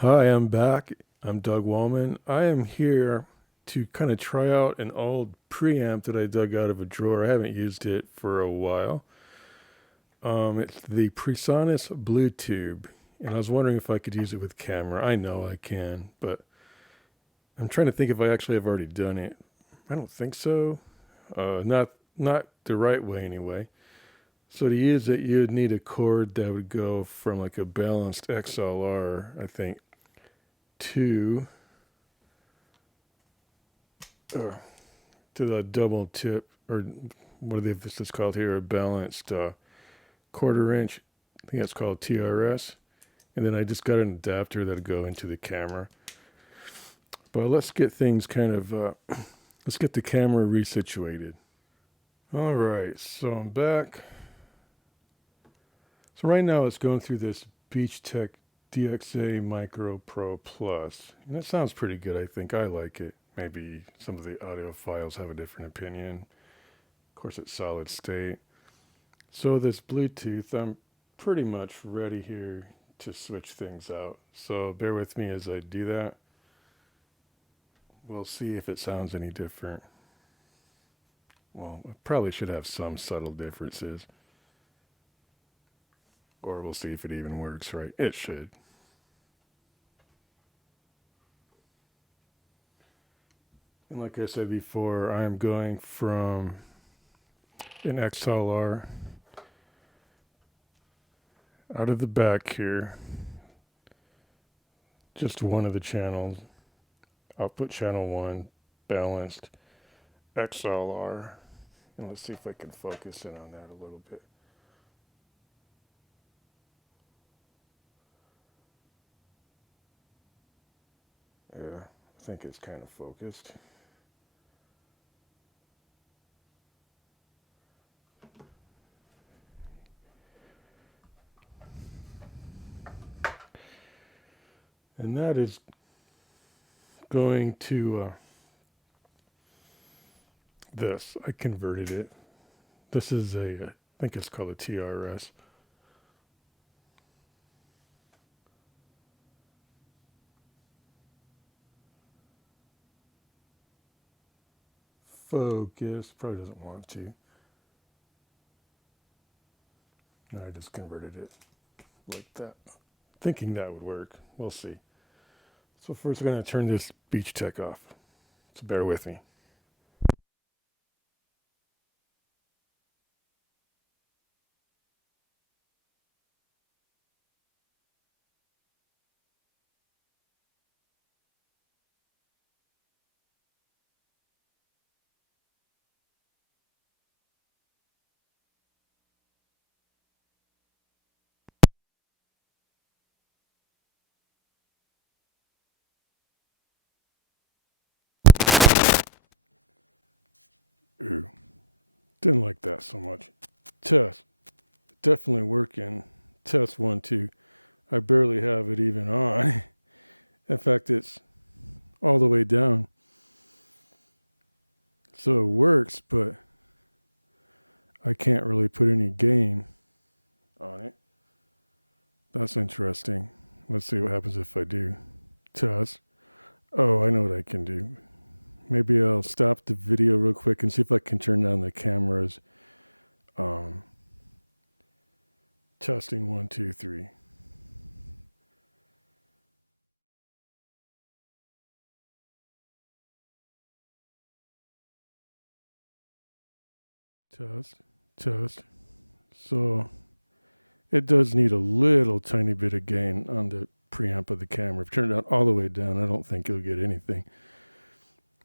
Hi, I'm back. I'm Doug Wallman. I am here to kind of try out an old preamp that I dug out of a drawer. I haven't used it for a while. It's the Presonus Bluetube, and I was wondering if I could use it with camera. I know I can, but I'm trying to think if I actually have already done it. I don't think so. Not the right way anyway. So to use it, you'd need a cord that would go from like a balanced XLR, I think, to uh, to the double tip, or what are they, this is called here, a balanced quarter inch. I think that's called TRS. And then I just got an adapter that'll go into the camera. But let's get things kind of, let's get the camera resituated. All right, so I'm back. So right now it's going through this Beachtek DXA Micro Pro Plus. And that sounds pretty good, I think. I like it. Maybe some of the audiophiles have a different opinion. Of course, it's solid state. So this Bluetooth, I'm pretty much ready here to switch things out. So bear with me as I do that. We'll see if it sounds any different. Well, it probably should have some subtle differences. Or we'll see if it even works right. It should. And like I said before, I'm going from an XLR out of the back here. Just one of the channels. Output channel 1, balanced XLR. And let's see if I can focus in on that a little bit. Yeah, I think it's kind of focused. And that is going to this. I converted it. This is I think it's called a TRS. Focus. Probably doesn't want to. No, I just converted it like that. Thinking that would work. We'll see. So first we're going to turn this Beachtek off. So bear with me. Ooh, didn't like that so much. Test. Definitely working. Test 1, 2. I barely have it even on. In fact, it's all the way down. So it works, but I can't really put any gain on it. That's interesting. Let's see what happens if I do. Test. Oh, I know what I can do. Maybe I'll stop the video real quick and see if I can turn down the cameras. Testing 1, 2, 3. Test, test. So it does need a little tiny bit of gain on the preamp of the camera. If you turn it down all the way down, I don't think you'll get anything.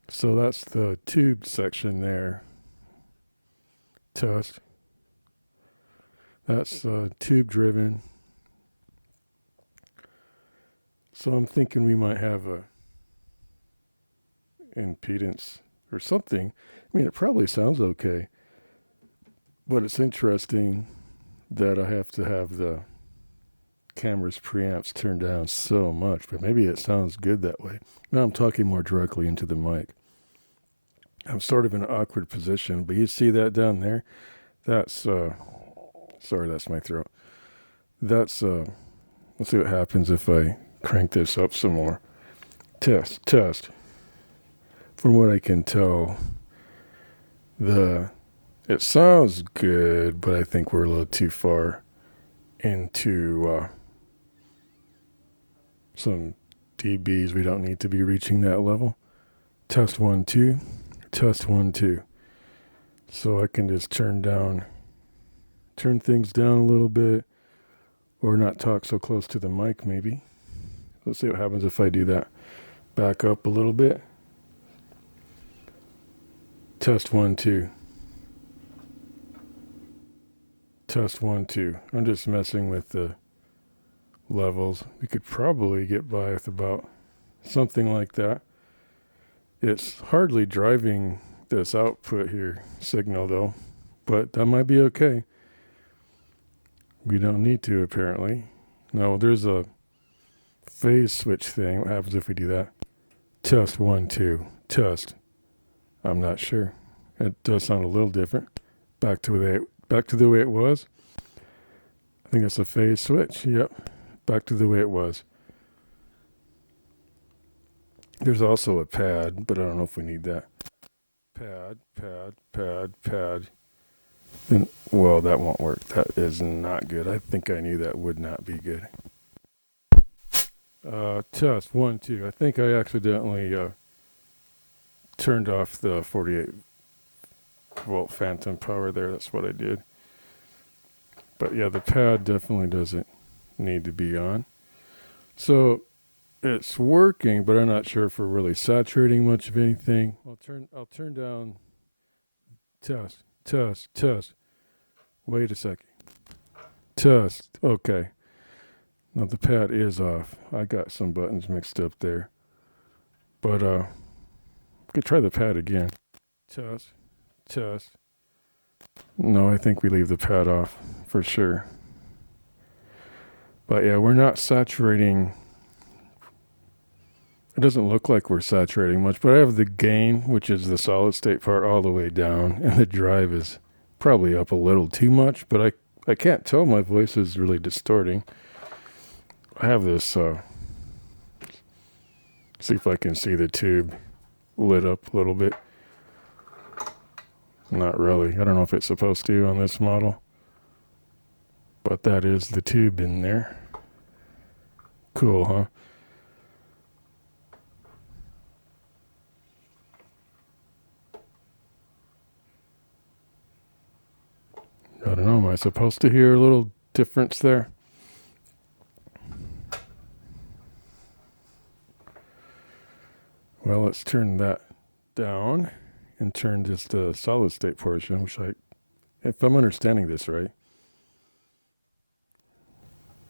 So that's the tube section there. Test. That's tube driven. So I'm thinking we might have a impedance or something. I mean, it probably sounds okay. But it's interesting that I have to have the camera's preamps turned down so much, but maybe it sounds good that way. Now I'm talking more directly into the mic. I'm sort of in an awkward position, but you see that down there? That's, sorry, that's my throat. That's, let's see what happens if I crank this up some more. Test, test. From what I can tell, it sounds good, but I think we're a little too far into some dBs. We don't need to be reaching that level. Test 1, 2. Test 1, 2. So I can just turn things down a little bit, or not talk so close to the mic maybe. Let's see what happens if I do that. Back up a little bit. Test 1, 2. Test 1, 2. I'm just messing with the levels. We could probably get by with about something like that. It's hardly driving this output here signal though, but that might be okay. We don't need to apparently. No, there's a phase switch thing. What happens if we do that? Test 1, 2. Test. I'm not sure. It does sound a little different. Back to the way it was. I think that's a phase switch. Yep. Back to the way it was. There's also a pad, but I don't know if we need that. Pad. Then, well, that won't work. That is not good. I think I knew that would not be good. Test 1, 2. I think I accidentally turned off the 48 volt phantom power there. That's what I did. But yeah, the pad definitely doesn't need to be on. So it's working, but I'm not sure if we're really saturating much of anything. I'll turn down. Test. Wait a second. Test. Okay. Now the pad is off. I got some buttons mixed up there. But could try the pad again. Test. No, I think we leave the pad off for sure. But yeah, we're not saturating. It doesn't look like we're saturating much, but I have the gain, which is the solid state part, all the way down, and the drive is probably up a little too much, but I can't tell my voice is really distorting. I have this, see if I can see the tube lit up a little bit. Not really. I don't know if it's supposed to on this model, but that is the tube in there. Cool, huh? I don't know, am I supposed to hear a little difference there? Well, let's turn that down and turn just the solid state portion, which if I'm understanding this right,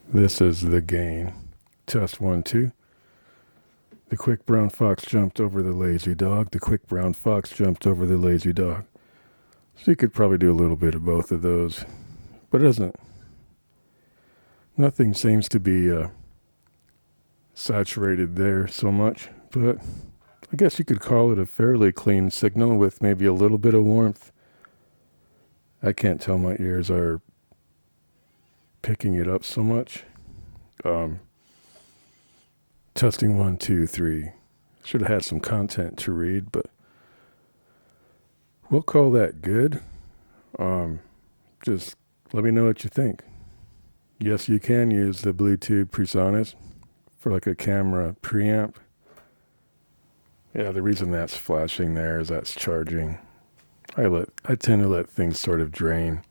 this is the gain. Test 1, 2. The quick brown fox jumped over the lazy dog. The quick brown fox jumped over the lazy dog. So you could probably do a little bit of both of those, but nothing seems to be saturated there so much, but I guess you could call it a fairly clean signal with maybe a little bit of warmth. I can't tell, my ears are picking it up so much. Testing 1, 2, 3. Should have had some content to read, but we'll call that good. Just let me know what you think. Yes, you can use the Bluetube Presonus for like a camera preamp. Yeah, the reason that's flashing there is that's charging. I tend to let things sort of drain.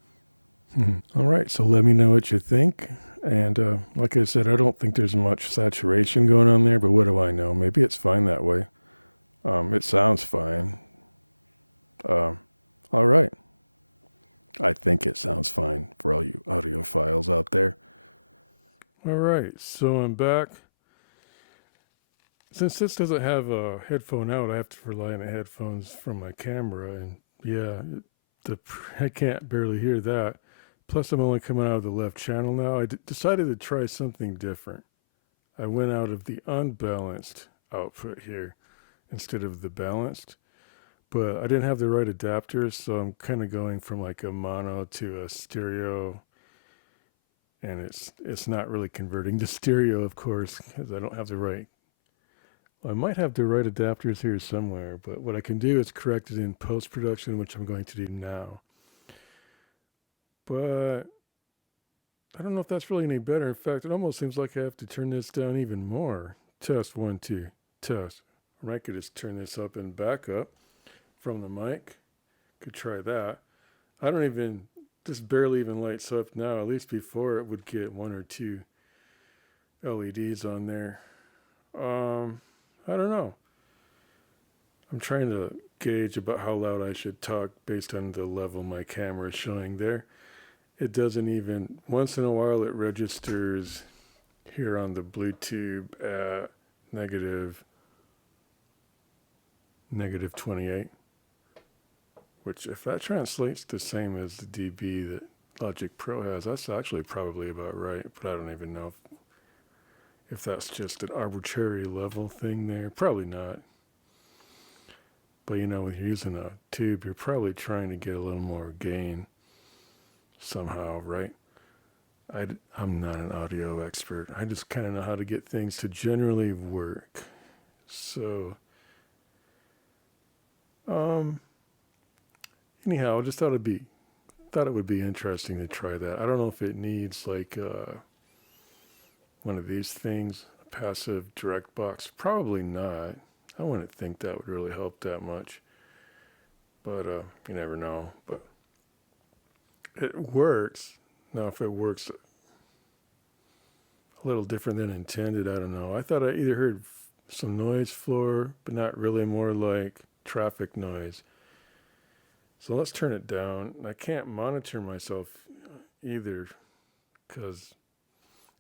All right, so let me know what you think. And like I said, I don't think there's much saturation going on there, but what do I know? Maybe it's fine that way. It sounds fine. All right. I think it sounds fine for all you audiophiles out there. All right, so I'm back. Since this doesn't have a headphone out, I have to rely on the headphones from my camera, and yeah, I can't barely hear that. Plus, I'm only coming out of the left channel now. I decided to try something different. I went out of the unbalanced output here instead of the balanced, but I didn't have the right adapters, so I'm kind of going from like a mono to a stereo, And it's not really converting to stereo, of course, because I don't have the right. I might have the right adapters here somewhere, but what I can do is correct it in post-production, which I'm going to do now. But I don't know if that's really any better. In fact, it almost seems like I have to turn this down even more. Test 1, 2, test. Or I could just turn this up and back up from the mic. Could try that. I don't even, this barely even lights up now. At least before it would get 1 or 2 LEDs on there. I don't know. I'm trying to gauge about how loud I should talk based on the level my camera is showing there. It doesn't even, once in a while it registers here on the Bluetube at negative 28, which if that translates the same as the dB that Logic Pro has, that's actually probably about right, but I don't even know if that's just an arbitrary level thing there. Probably not. But you know, when you're using a tube, you're probably trying to get a little more gain somehow, right? I'm not an audio expert. I just kind of know how to get things to generally work. So, anyhow, I just thought it would be interesting to try that. I don't know if it needs like one of these things, a passive direct box. Probably not. I wouldn't think that would really help that much. But you never know. But it works. Now, if it works a little different than intended, I don't know. I thought I either heard some noise floor, but not really, more like traffic noise. So let's turn it down. I can't monitor myself either because,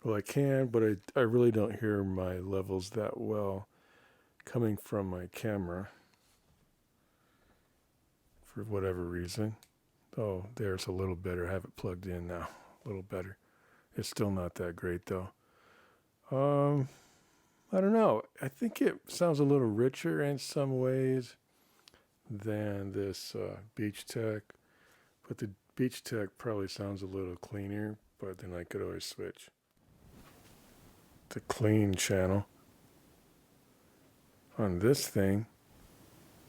well, I can, but I really don't hear my levels that well coming from my camera for whatever reason. Oh, there's a little better. I have it plugged in now. A little better. It's still not that great though. I don't know. I think it sounds a little richer in some ways than this Beachtek, but the Beachtek probably sounds a little cleaner, but then I could always switch to clean channel. On this thing,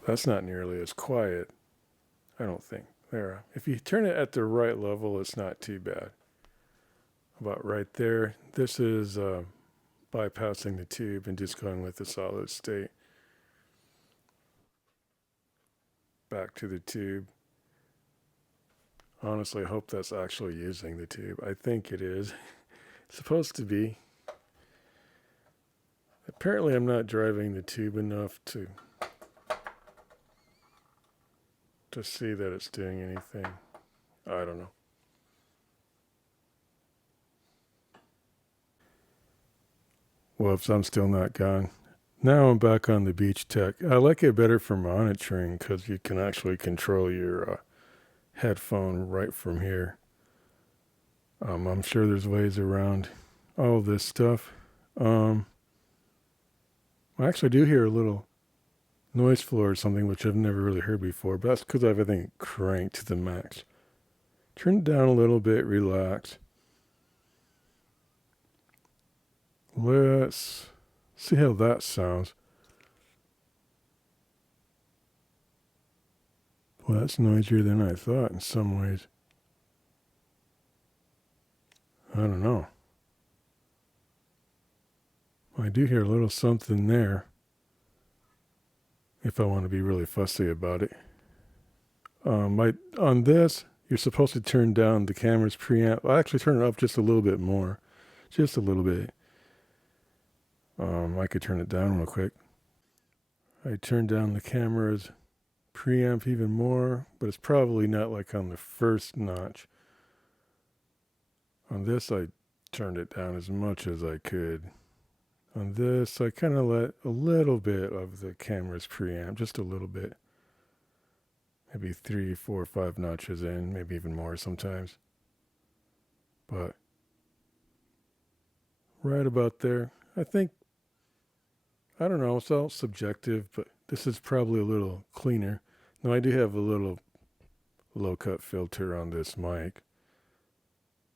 that's not nearly as quiet, I don't think. There, if you turn it at the right level, it's not too bad. About right there, this is bypassing the tube and just going with the solid state. Back to the tube. Honestly, I hope that's actually using the tube. I think it is. It's supposed to be. Apparently I'm not driving the tube enough to see that it's doing anything. I don't know. Whoops, I'm still not gone. Now I'm back on the Beachtek. I like it better for monitoring because you can actually control your headphone right from here. I'm sure there's ways around all this stuff. I actually do hear a little noise floor or something, which I've never really heard before, but that's because I have everything cranked to the max. Turn it down a little bit, relax. Let's see how that sounds. Well, that's noisier than I thought in some ways. I don't know. I do hear a little something there, if I want to be really fussy about it. On this, you're supposed to turn down the camera's preamp. I'll actually turn it up just a little bit more. Just a little bit. I could turn it down real quick. I turned down the camera's preamp even more, but it's probably not like on the first notch. On this, I turned it down as much as I could. On this, I kind of let a little bit of the camera's preamp, just a little bit. Maybe 3, 4, 5 notches in, maybe even more sometimes. But right about there, I think, I don't know, it's all subjective, but this is probably a little cleaner. Now I do have a little low cut filter on this mic,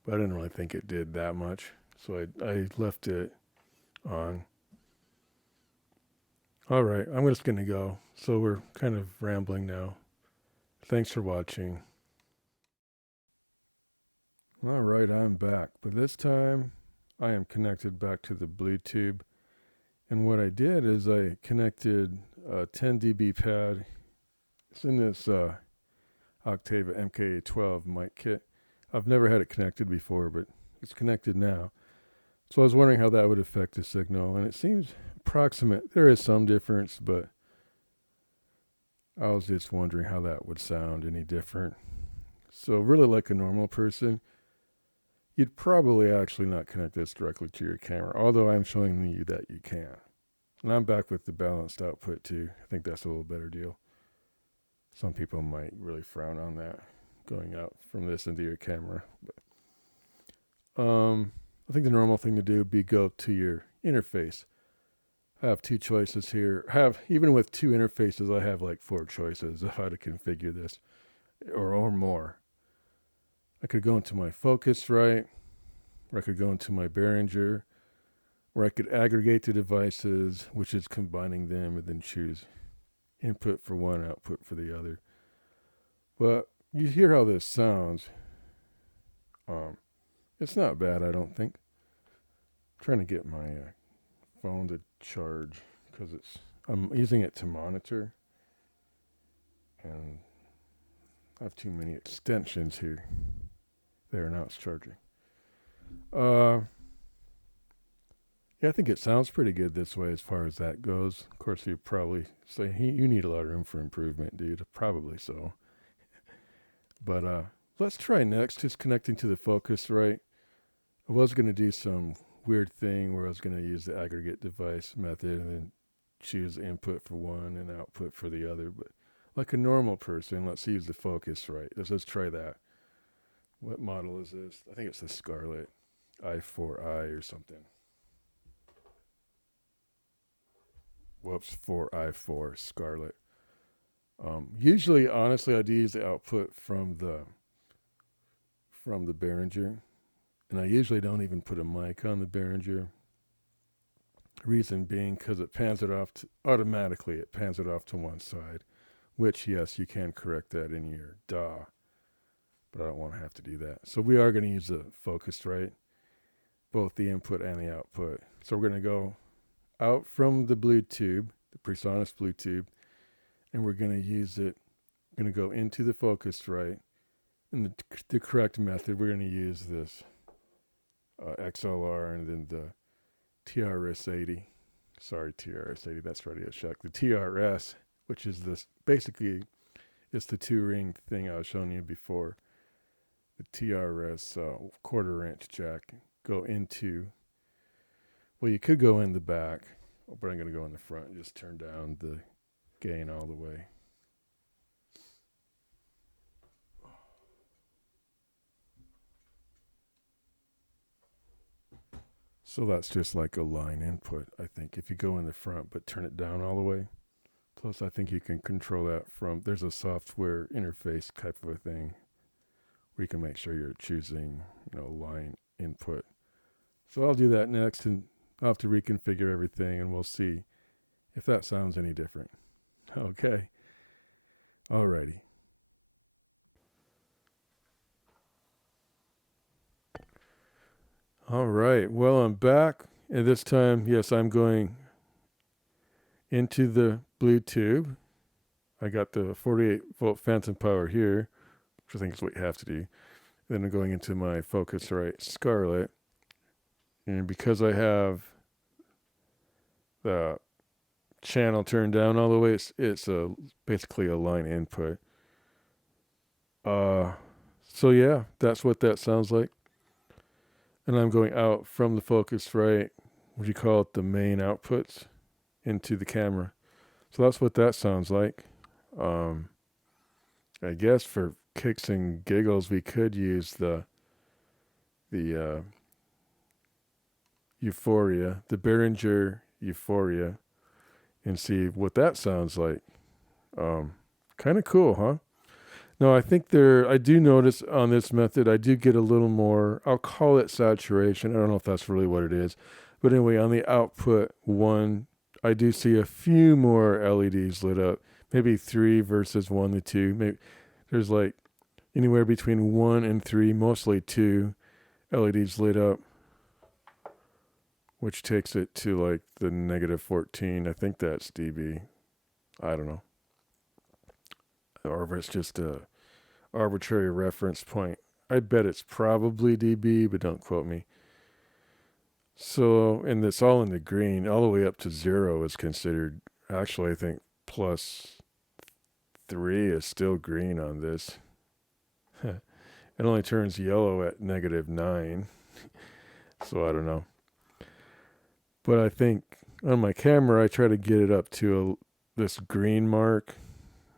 but I didn't really think it did that much, so I left it on. All right, I'm just going to go. So we're kind of rambling now. Thanks for watching. All right, I'm back, but this time I am connected back to the Bluetube. And what I did is I connected a 10 dB pad. It's in this Octave MK12 mic kit. I've never had it connected before, but it's connected now. So I was wondering how that would affect the signal, and it seems approximate. There is some difference, but I was just wondering how that would sound any different. So really, like a normal person, you'd probably actually not connect this directly to your camera, although I'm showing you that you can. And I'm back with the balanced output too. I think that's a little better deal. Some people might really frown on that, going out from this into your camera. But I think the normal thing to do would be go to your interface. I have two choices here. Even with two interfaces, I have like 4 choices of how to configure this, or more. I could go into my Focusrite, or I could go into my Behringer, or I could aggregate the devices, which is combining them, and then choose input for one, output for the other. But you hear how this sounds. It's not bad, I don't think. I'm trying to get my phone to charge because I'm using it to monitor, and I have too many extensions here. There, now it's charging. Yeah, I think it sounds pretty good this way as far as that goes. Of course, you probably say, hey, you need a lot of room for improvement, dude. Probably so. But let's try next, just connecting to the Focusrite. I was going to do some weird thing where I was going to use the aggregate device method and then choose input for one and output for the other. But like a normal person, let's use the Focusrite. Let's try that. What model is this? I think it's the Scarett i4i or something. Whoops, 4i4 Scarett. Usually, honestly, I'd use the output from the Behringer, and I usually don't even put a mic on the Behringer. Reason being, because it pans it off automatically. It pans it off to one side, which yes, you can correct that in your DAW, but I don't want to have to do that. So we are going to use the Focusrite, both the input and the output. So we're going to go out from the Bluetube, the Presonus Bluetube, and we're going to use it. We're going to go into the Focusrite. In the correct method, we're going to use this XLR and then the TRS-80. Sorry, TRS-80, that's Radio Shack. The TRS, which is this, basically, it's the 2-ring thing I was showing you before. The TRS 1/4-inch jack go into, well, you could go in the back, but I'm going to go in the front and just turn down the gain all the way. So that's just like a line input, I think, if you go in the front but turn it down all the way. Plus, I think you can control that from, there's a software interface type of a thing where you can make sure you're choosing, line input. So I'll do that next, and I'll have to reconfigure everything, and we'll see if that sounds any different. Okay. Alrighty. All right. Well, I'm back. And this time, yes, I'm going into the Bluetube. I got the 48-volt phantom power here, which I think is what you have to do. Then I'm going into my Focusrite Scarett. And because I have the channel turned down all the way, it's basically a line input. So yeah, that's what that sounds like. And I'm going out from the Focusrite, what do you call it, the main outputs, into the camera. So that's what that sounds like. I guess for kicks and giggles, we could use the U-Phoria, the Behringer U-Phoria, and see what that sounds like. Kind of cool, huh? No, I think I do notice on this method, I do get a little more, I'll call it saturation. I don't know if that's really what it is. But anyway, on the output one, I do see a few more LEDs lit up. Maybe three versus one to two. Maybe there's like anywhere between one and three, mostly two LEDs lit up, which takes it to like the negative 14. I think that's dB. I don't know. Or if it's just a arbitrary reference point. I bet it's probably dB, but don't quote me. So, and it's all in the green, all the way up to 0 is considered, actually, I think plus 3 is still green on this. It only turns yellow at negative 9. So I don't know. But I think on my camera, I try to get it up to this green mark,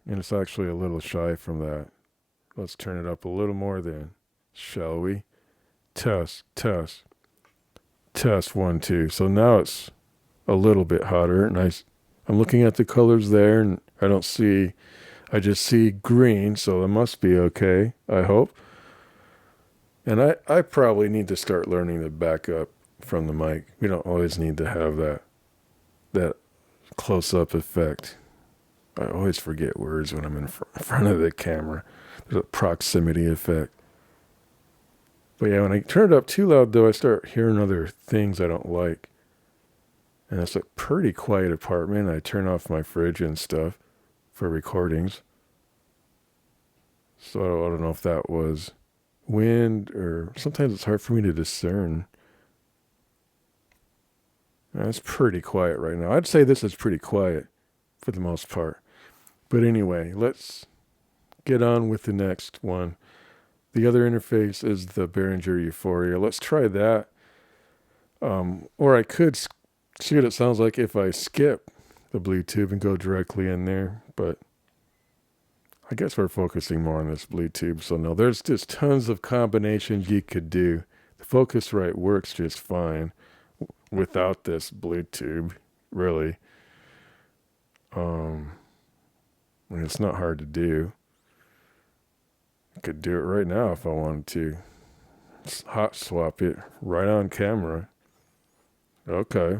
and it's actually a little shy from that. Let's turn it up a little more then, shall we? Test, test, test, 1, 2. So now it's a little bit hotter, and I'm looking at the colors there, and I just see green, so it must be okay, I hope. And I probably need to start learning to back up from the mic. We don't always need to have that close-up effect. I always forget words when I'm in front of the camera. There's a proximity effect. But yeah, when I turn it up too loud, though, I start hearing other things I don't like. And it's a pretty quiet apartment. I turn off my fridge and stuff for recordings. So I don't know if that was wind or sometimes it's hard for me to discern. It's pretty quiet right now. I'd say this is pretty quiet for the most part. But anyway, let's get on with the next one. The other interface is the Behringer U-Phoria. Let's try that. Or I could see what it sounds like if I skip the Bluetube and go directly in there. But I guess we're focusing more on this Bluetube. So no, there's just tons of combinations you could do. The Focusrite works just fine without this Bluetube, really. And it's not hard to do. I could do it right now if I wanted to. Just hot swap it right on camera. Okay.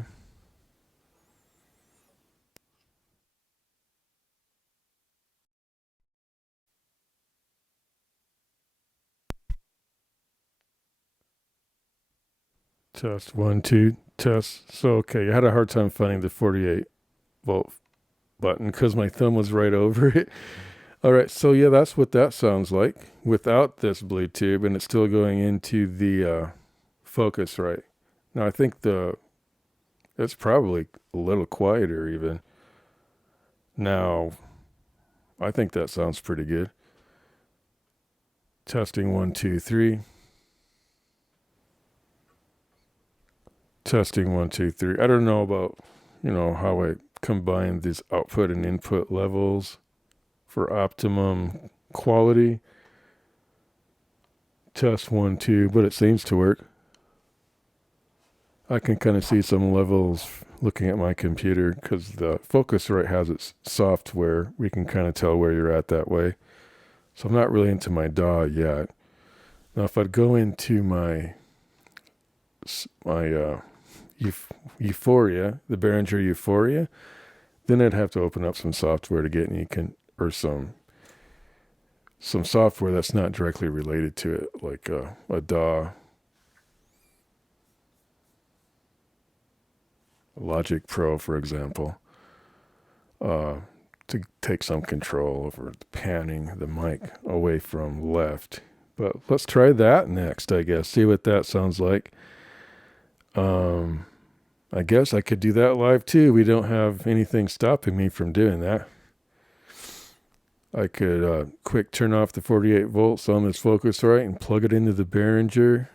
Test 1, 2, test. So, okay, I had a hard time finding the 48 volt button because my thumb was right over it. All right, so yeah, that's what that sounds like without this Bluetube, and it's still going into the Focusrite. Now, I think it's probably a little quieter even. Now, I think that sounds pretty good. Testing 1, 2, 3. Testing 1, 2, 3. I don't know about, how I combine these output and input levels for optimum quality. Test 1, 2, but it seems to work. I can kind of see some levels looking at my computer because the Focusrite has its software. We can kind of tell where you're at that way. So I'm not really into my DAW yet. Now, if I'd go into my U-Phoria, the Behringer U-Phoria, then I'd have to open up some software to get or some software that's not directly related to it, like a DAW, Logic Pro, for example, to take some control over panning the mic away from left. But let's try that next, I guess. See what that sounds like. I guess I could do that live too. We don't have anything stopping me from doing that. I could quick turn off the 48 volts on this Focusrite and plug it into the Behringer,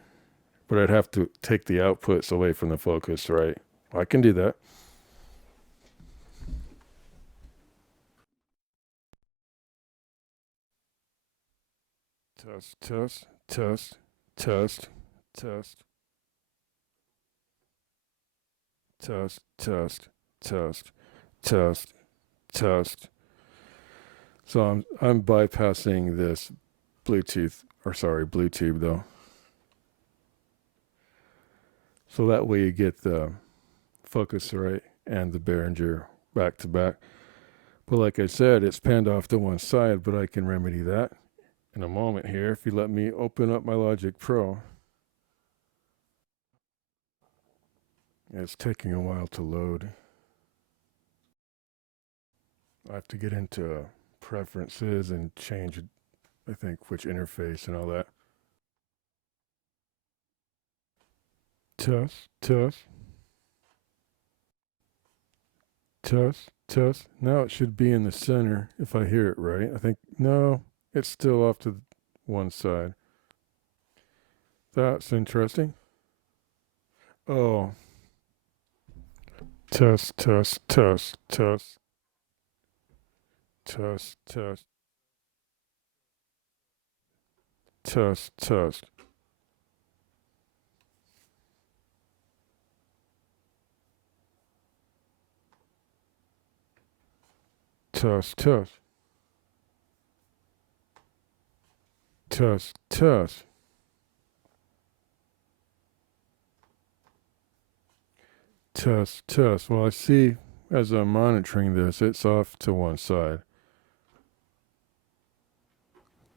but I'd have to take the outputs away from the Focusrite. I can do that.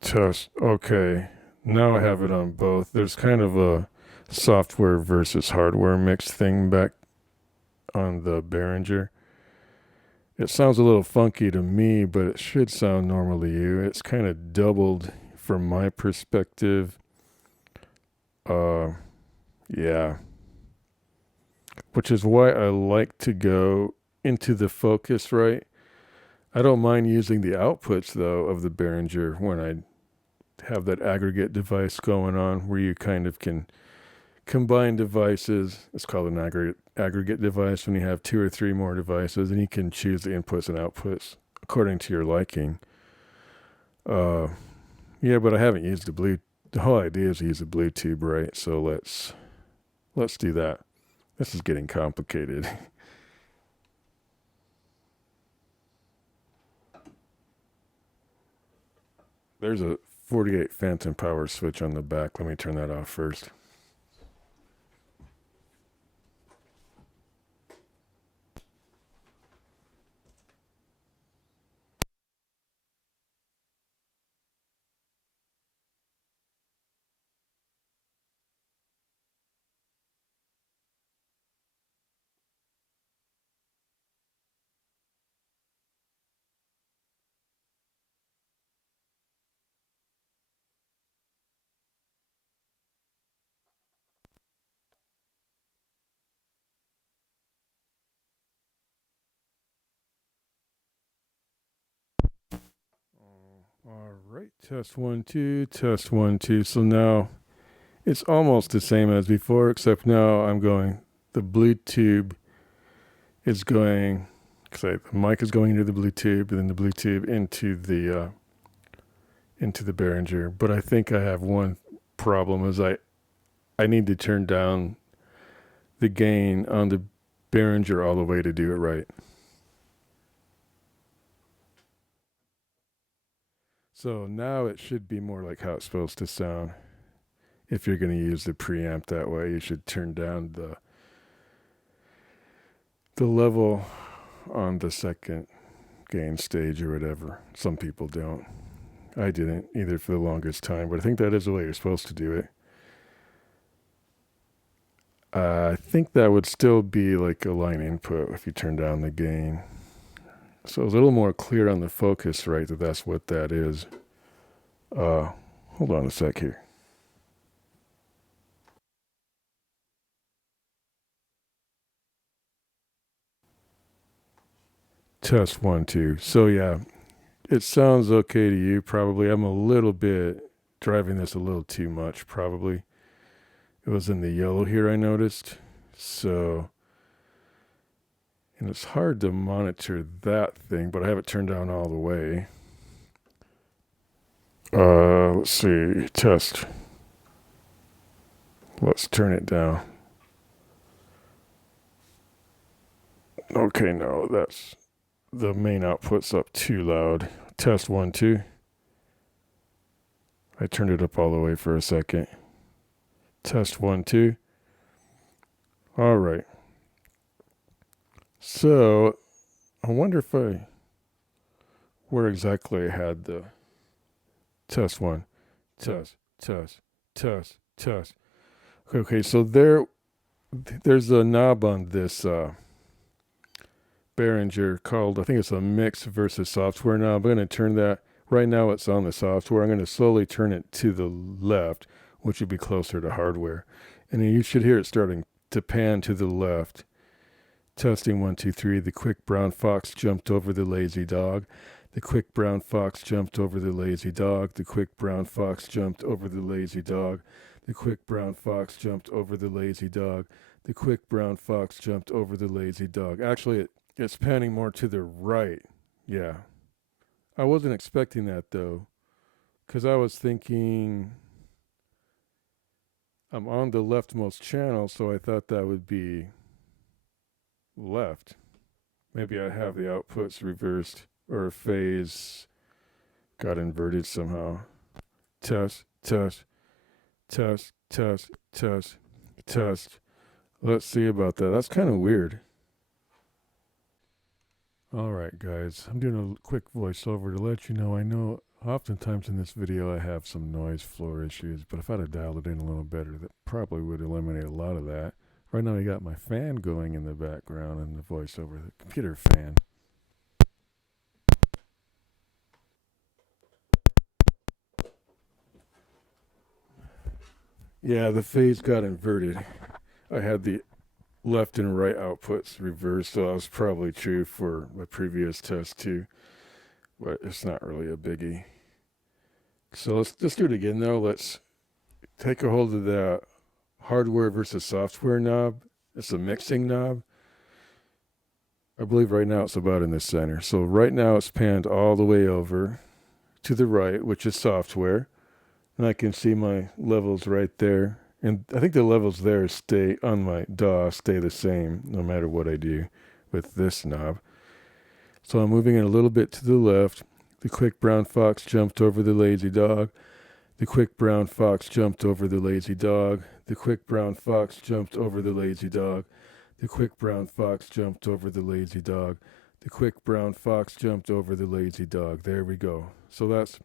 Test. Okay. Now I have it on both. There's kind of a software versus hardware mixed thing back on the Behringer. It sounds a little funky to me, but it should sound normal to you. It's kind of doubled from my perspective. Uh, yeah. Which is why I like to go into the Focusrite. I don't mind using the outputs though of the Behringer when I have that aggregate device going on where you kind of can combine devices. It's called an aggregate device when you have two or three more devices, and you can choose the inputs and outputs according to your liking. Yeah, but I haven't used the blue. The whole idea is to use the Bluetube, right? So let's do that. This is getting complicated. There's a 48 phantom power switch on the back. Let me turn that off first. All right, test 1 2, test 1 2. So now it's almost the same as before, except now I'm going. The Bluetube is going. The mic is going into the Bluetube, and then the Bluetube into the Behringer. But I think I have one problem: is I need to turn down the gain on the Behringer all the way to do it right. So now it should be more like how it's supposed to sound. If you're going to use the preamp that way, you should turn down the level on the second gain stage or whatever. Some people don't. I didn't either for the longest time, but I think that is the way you're supposed to do it. I think that would still be like a line input if you turn down the gain. So it's a little more clear on the Focusrite that that's what that is. Hold on a sec here. Test 1 2. So yeah, it sounds okay to you probably. I'm a little bit driving this a little too much probably. It was in the yellow here I noticed. So, and it's hard to monitor that thing, but I have it turned down all the way. Let's see, test. Let's turn it down. Okay, no, that's the main output's up too loud. Test 1 2. I turned it up all the way for a second. Test 1 2. All right. So I wonder where exactly I had the test 1 test. Okay, so there's a knob on this Behringer called, I think it's a mix versus software knob. I'm going to turn that, right now it's on the software. I'm going to slowly turn it to the left, which would be closer to hardware. And then you should hear it starting to pan to the left. Testing 1 2 3. The quick brown fox jumped over the lazy dog. The quick brown fox jumped over the lazy dog. The quick brown fox jumped over the lazy dog. The quick brown fox jumped over the lazy. Maybe I have the outputs reversed or a phase got inverted somehow. Test, test, test. Let's see about that. That's kind of weird. Alright guys, I'm doing a quick voiceover to let you know I know oftentimes in this video I have some noise floor issues, but if I'd have dialed it in a little better, that probably would eliminate a lot of that. Right now I got my fan going in the background and the voiceover, the computer fan. Yeah, the phase got inverted. I had the left and right outputs reversed, so that was probably true for my previous test too, but it's not really a biggie. So let's do it again though. Let's take a hold of the hardware versus software knob. It's a mixing knob. I believe right now it's about in the center. So right now it's panned all the way over to the right, which is software. And I can see my levels right there. And I think the levels there stay on my DAW, stay the same no matter what I do with this knob. So I'm moving it a little bit to the left. The quick brown fox jumped over the lazy dog. The quick brown fox jumped over the lazy dog. The quick brown fox jumped over the lazy dog. The quick brown fox jumped over the lazy dog. The quick brown fox jumped over the lazy dog. There we go. So that's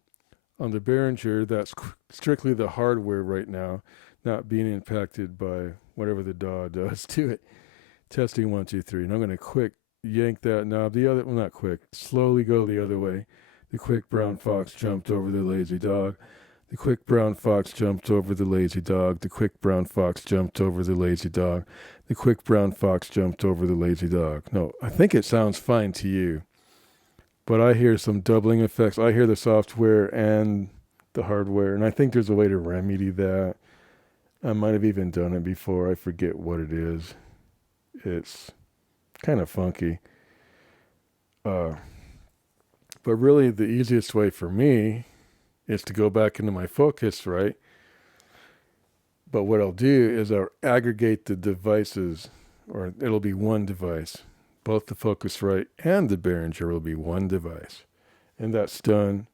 on the Behringer, that's strictly the hardware right now, not being impacted by whatever the DAW does to it. Testing 1, 2, 3. And I'm going to quick yank that knob the other, well, not quick, slowly go the other way. The quick brown fox jumped over the lazy dog. The quick brown fox jumped over the lazy dog. The quick brown fox jumped over the lazy dog. The quick brown fox jumped over the lazy dog. No, I think it sounds fine to you. But I hear some doubling effects. I hear the software and the hardware, and I think there's a way to remedy that. I might have even done it before. I forget what it is. It's kind of funky. But really, the easiest way for me is to go back into my Focusrite. But what I'll do is I'll aggregate the devices, or it'll be one device. Both the Focusrite and the Behringer will be one device. And that's done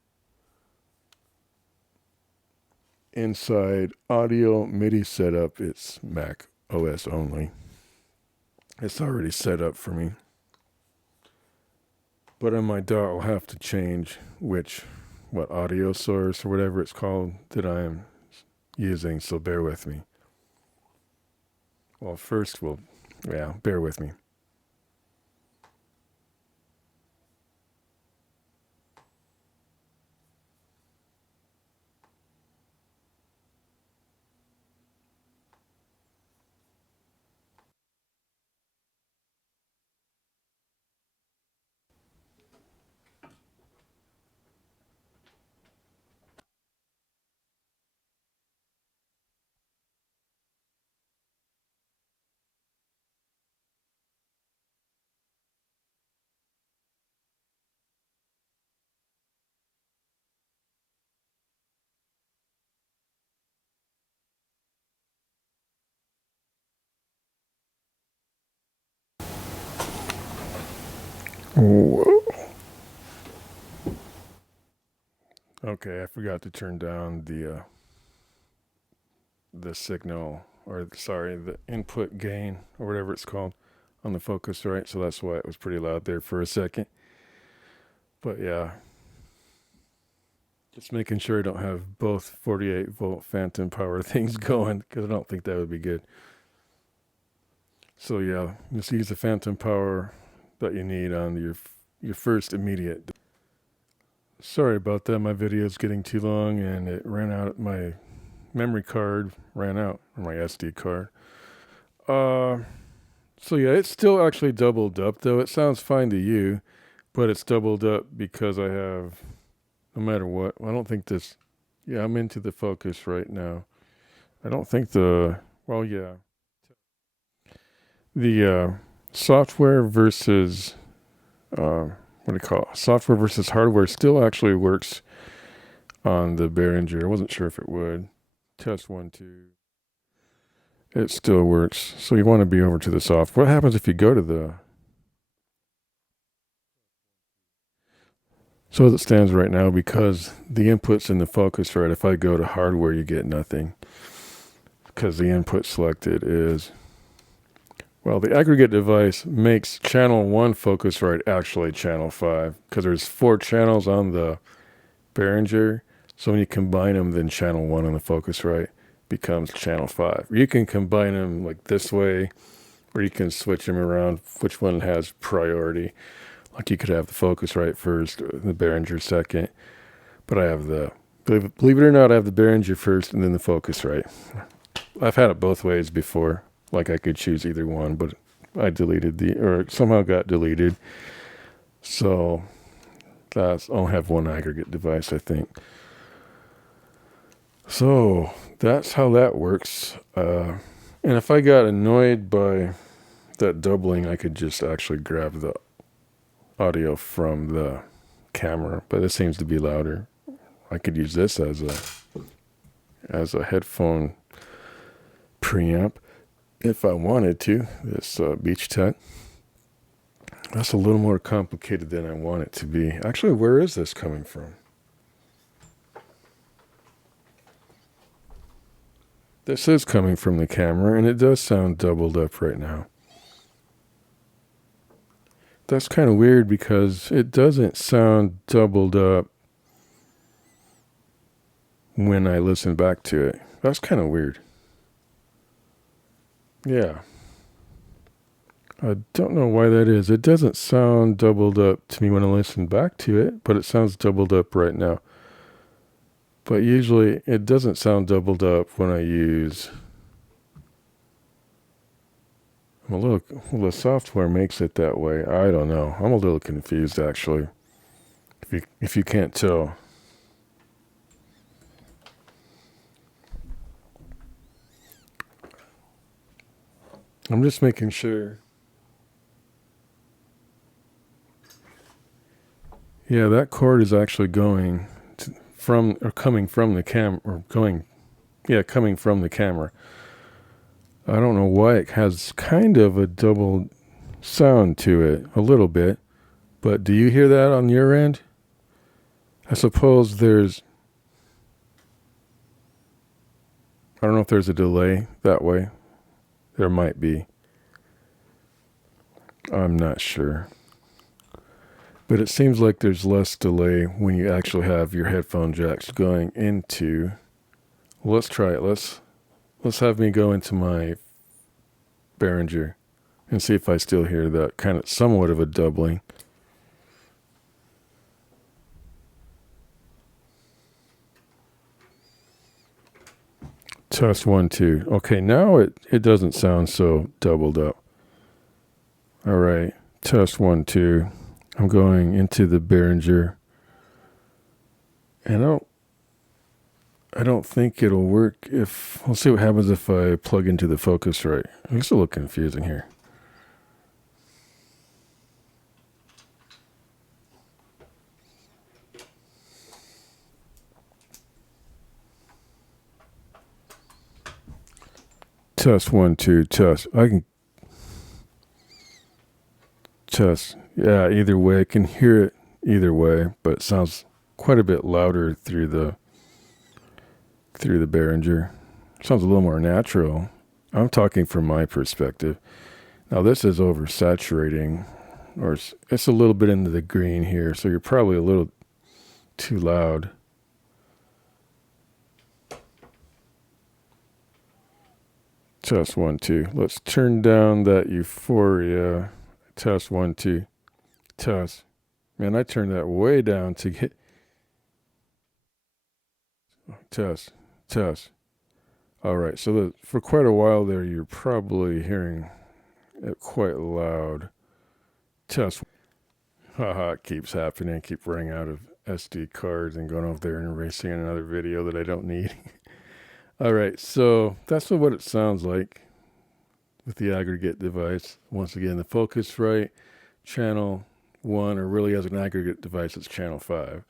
inside audio MIDI setup. It's Mac OS only. It's already set up for me. But on my DAW, I'll have to change what audio source or whatever it's called that I am using, so bear with me. Well, first bear with me. Whoa. Okay, I forgot to turn down the signal, or sorry, the input gain, or whatever it's called, on the Focusrite, so that's why it was pretty loud there for a second. But yeah, just making sure I don't have both 48-volt phantom power things going, because I don't think that would be good. So yeah, just use the phantom power that you need on your first immediate. Sorry about that, my video is getting too long and it ran out, my memory card ran out, or my SD card. So yeah, it's still actually doubled up though. It sounds fine to you, but it's doubled up because I have, no matter what, I don't think this, yeah, I'm into the Focus right now. I don't think the software versus, software versus hardware still actually works on the Behringer. I wasn't sure if it would. Test 1, 2. It still works. So you want to be over to the software. What happens if you go to the... So as it stands right now, because the input's in the Focusrite, if I go to hardware, you get nothing. Because the input selected is... Well, the aggregate device makes channel 1 Focusrite actually channel 5 because there's 4 channels on the Behringer. So when you combine them, then channel 1 on the Focusrite becomes channel 5. You can combine them like this way, or you can switch them around, which one has priority. Like you could have the Focusrite first, the Behringer second. But I have the, believe it or not, I have the Behringer first and then the Focusrite. I've had it both ways before. Like I could choose either one, but I deleted or somehow got deleted. So I'll have one aggregate device, I think. So that's how that works. And if I got annoyed by that doubling, I could just actually grab the audio from the camera, but it seems to be louder. I could use this as a headphone preamp if I wanted to. This Beachtek. That's a little more complicated than I want it to be. Actually, where is this coming from? This is coming from the camera, and it does sound doubled up right now. That's kind of weird because it doesn't sound doubled up when I listen back to it. That's kind of weird. Yeah. I don't know why that is. It doesn't sound doubled up to me when I listen back to it, but it sounds doubled up right now. But usually it doesn't sound doubled up when I use... the software makes it that way. I don't know. I'm a little confused, actually. If you can't tell. I'm just making sure. Yeah, that cord is actually going coming from the coming from the camera. I don't know why it has kind of a double sound to it, a little bit. But do you hear that on your end? I suppose I don't know if there's a delay that way. There might be. I'm not sure. But it seems like there's less delay when you actually have your headphone jacks going into... Let's try it. Let's have me go into my Behringer and see if I still hear that kind of somewhat of a doubling. Test 1, 2. Okay, now it doesn't sound so doubled up. All right, test 1, 2. I'm going into the Behringer, and I don't think it'll work if... Let's see what happens if I plug into the Focusrite. It's a little confusing here. Test 1, 2, test. I can test. Yeah, either way. I can hear it either way, but it sounds quite a bit louder through the Behringer. Sounds a little more natural. I'm talking from my perspective. Now this is oversaturating, or it's a little bit into the green here, so you're probably a little too loud. Test 1, 2. Let's turn down that U-Phoria. Test 1, 2. Test. Man, I turned that way down to get... Test. All right, so for quite a while there, you're probably hearing it quite loud. Test. Haha, it keeps happening. I keep running out of SD cards and going over there and erasing another video that I don't need. All right, so that's what it sounds like with the aggregate device. Once again, the Focusrite channel 1, or really as an aggregate device, it's channel 5.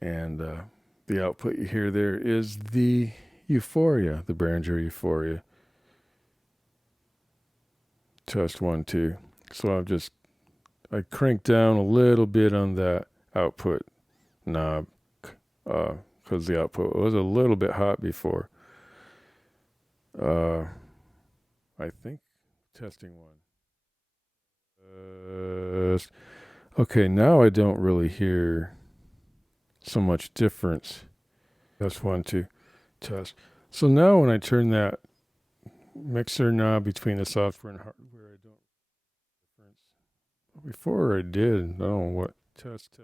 And the output you hear there is the U-Phoria, the Behringer U-Phoria. Test 1, 2. So I cranked down a little bit on that output knob because the output was a little bit hot before. I think Testing one. Okay, now I don't really hear so much difference. Test one, two, test. So now when I turn that mixer knob between the software and hardware, I don't difference. Before I did, I don't know what. Test.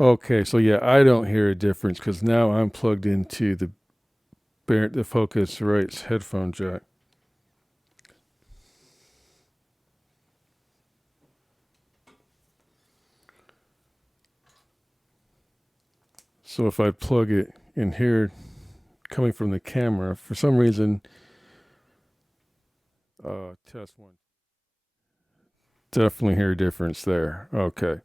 Okay, so yeah, I don't hear a difference because now I'm plugged into the Focusrite's headphone jack. So if I plug it in here, coming from the camera, for some reason, test one. Definitely hear a difference there. Okay.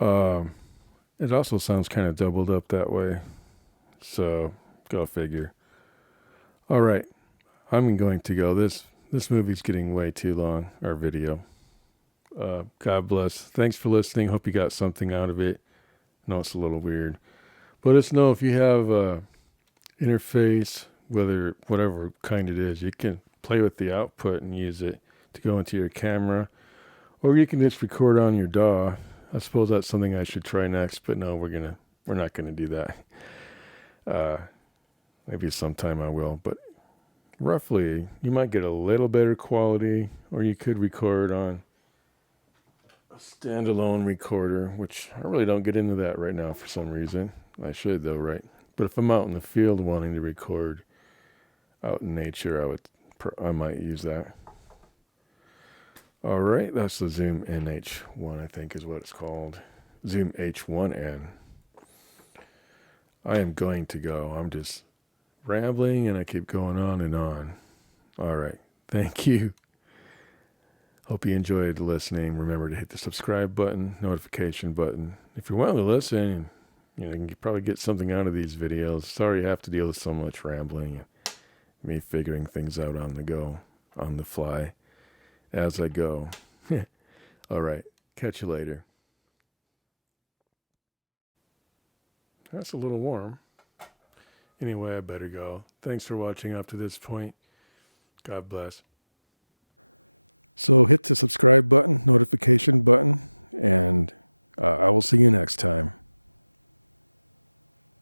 It also sounds kind of doubled up that way. So go figure. All right. I'm going to go. This movie's getting way too long, our video. God bless. Thanks for listening. Hope you got something out of it. I know it's a little weird. But let us know if you have a interface, whatever kind it is. You can play with the output and use it to go into your camera. Or you can just record on your DAW. I suppose that's something I should try next, but no, we're not gonna do that. Maybe sometime I will, but roughly you might get a little better quality, or you could record on a standalone recorder, which I really don't get into that right now for some reason. I should though, right? But if I'm out in the field wanting to record out in nature, I might use that. All right, that's the Zoom NH1, I think is what it's called. Zoom H1N. I am going to go. I'm just rambling and I keep going on and on. All right, thank you. Hope you enjoyed listening. Remember to hit the subscribe button, notification button. If you're willing to listen, you can probably get something out of these videos. Sorry you have to deal with so much rambling and me figuring things out on the go, on the fly, as I go. All right, catch you later. That's a little warm. Anyway, I better go. Thanks for watching up to this point. God bless. So hit the subscribe button, notification button, and I will see you next time.